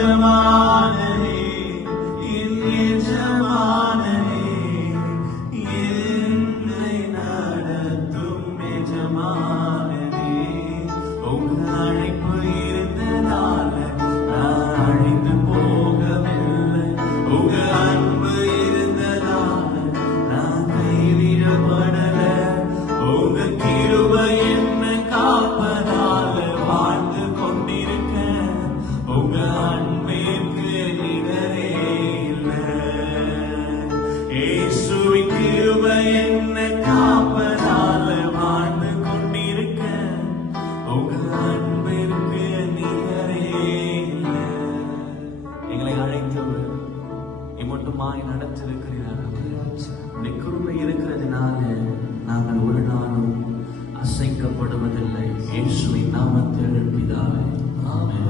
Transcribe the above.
எஜமானனே, என் எஜமானனே, என்னை நடத்தும் எஜமானனே. உங்க அழைப்பு இருந்ததால நான் அழைத்து போகவில்லை. உங்க அன்பு இருந்ததால நான் கைவிடப்படல. உங்க கிருபை என்னை காப்பதால வாழ்ந்து கொண்டிருக்கேன். உங்க அன்பிற்கு நிகரே இல்லை. இயேசுவின் கிருபை என்னை காப்பதால வாழ்ந்து கொண்டிருக்கேன். உங்க அன்பிற்கு நிகரே இல்லை. எங்களை அழைத்தவர் இம்மட்டுமாய் நடத்திருக்கிறார். உடைய கிருபை இருக்கிறதுனால நாங்கள் ஒரு நாளும் அசைக்கப்படுவதில்லை. இயேசுவின் நாமத்தில் பிதாவே, ஆமென்.